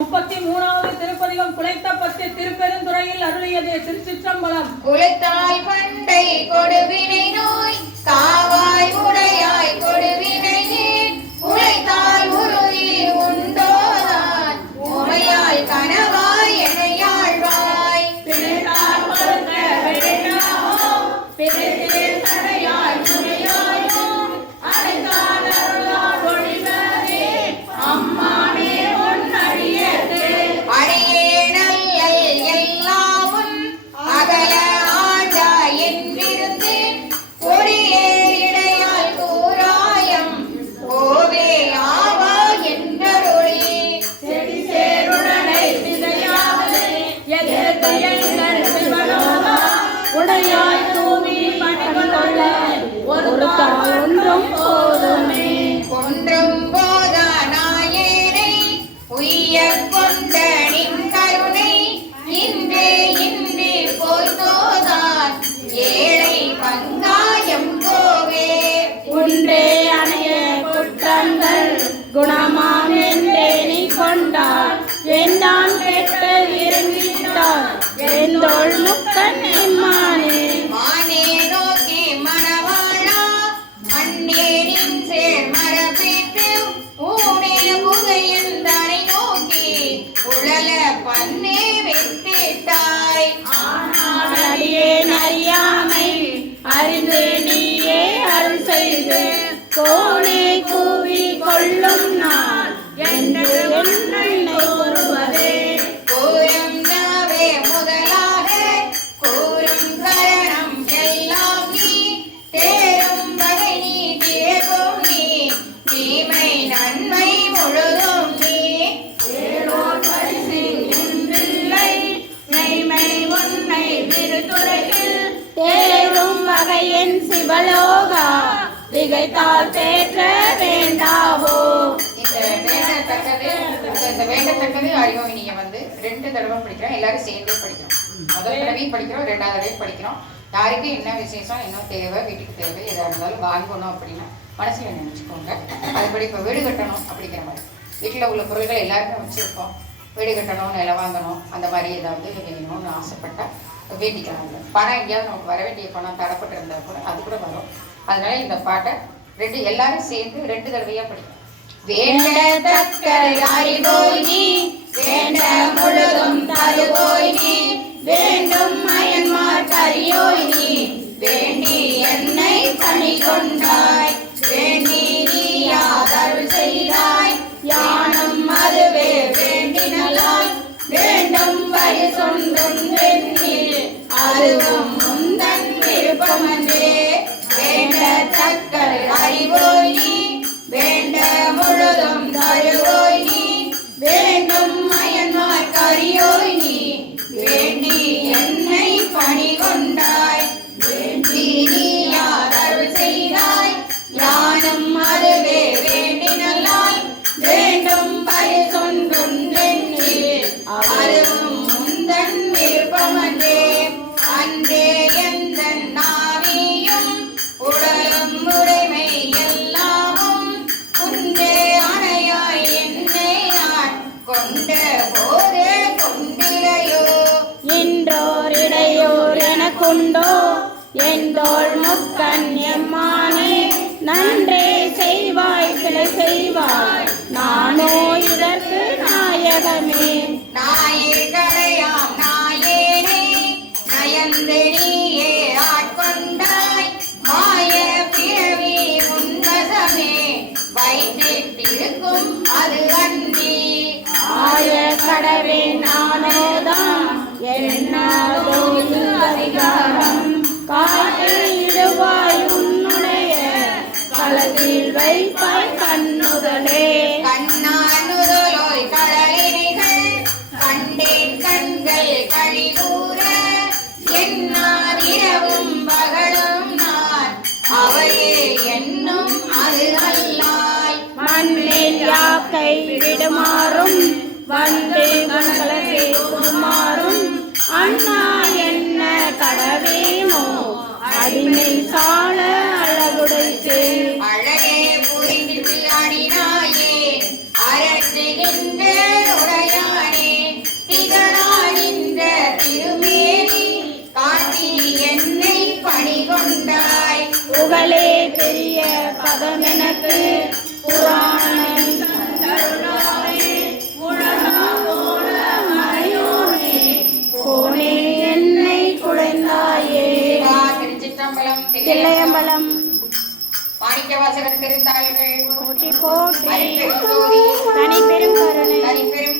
முப்பத்தி மூணாவது திருப்பதிகம் குலைத்த பத்து திருப்பெருந்துறையில் அருளியது திருச்சிற்றம்பலம். குலைத்தாய் பண்டை கொடுவினை நோய் காவாய் உடையாய் கொடுவினை பன்னே வெட்டிட்டாய். ஆனால் அடியேன் அறியாமை வகையின் சிவலோகா திகைத்தால் தேற்ற வேண்டாவோ? இந்த வேண்டத்தக்கது அறிவோம் நீங்க வந்து ரெண்டு தடவை படிக்கிறோம் எல்லாரும் சேர்ந்தே படிக்கிறோம். முதல் தடவையும் படிக்கிறோம் ரெண்டாவது தடவையும் படிக்கிறோம். யாருக்கு என்ன விசேஷம் என்ன தேவை வீட்டுக்கு தேவை எதாக இருந்தாலும் வாங்கணும் அப்படின்னா மனசுல நினைச்சுக்கோங்க. அதுபடி இப்போ வீடு கட்டணும் அப்படிங்கிற மாதிரி. வீட்டில் உள்ள பொருள்கள் எல்லாருமே வச்சிருப்போம். வீடு கட்டணும் நிலம் வாங்கணும் அந்த மாதிரி ஏதாவது வேணும்னு ஆசைப்பட்டா வேண்டிக்கலாம் அதுல. பணம் எங்கேயாவது நமக்கு வர வேண்டிய பணம் தடப்பட்டு இருந்தால் கூட அது கூட வரும் அதனால இந்த பாட்டை ரெண்டு எல்லாரும் சேர்ந்து ரெண்டு தடவையா படிக்கும் வேண்டத்தக்க அறிவோய் நீ வேண்ட முழுதும் தருவோய் நீ வேண்டும் மயன்மார் கரியோய் நீ வேண்டி என்னை பணி கொண்டாய் வேண்டி நீ யாதருள் செய்தாய் யானும் அதுவே வேண்டினலாய் வேண்டும் வரி சொந்தும் அதுவும் முந்தன் விருப்பமன்றே வேண்டத்தக்க அறிவோய் நீ வேண்ட முழுதும் தருவோய் நீ வேண்டும் மயன்மார் கரியோய் நீ வேண்டி என்னை பணி கொண்டாய் எனக்குண்டோ எந்தோள் முக்கன் எம்மானே நன்றே செய்வாய் சிலை செய்வாய். நானோ இதற்கு நாயகமே நாயகடையாம் நாயேனே. நயந்து நீயே ஆட்கொண்டாய். மாய பிறவி உன்வசமே வைத்திட்டிருக்கும் அது ஆய கடவே நானோதான் பெருமாறும் வந்து மகளே உருமாறும். அண்ணா என்ன கடவேனோ அடிமை சால அழகுடைத்து. அழகே புரிந்து விளையாடினாயே அரசுகின்ற உடையானே. திகழானின்ற திருமேனி காட்டி என்னை பணி கொண்டாய் புகழே பெரிய பதம் புராணம் திருச்சிற்றம்பலம் தில்லையம்பலம் மாணிக்க வாசகர் திருத்தாள்கள் போற்றி போற்றி. தனி பெரும் கருணை. தனிப்பெரும்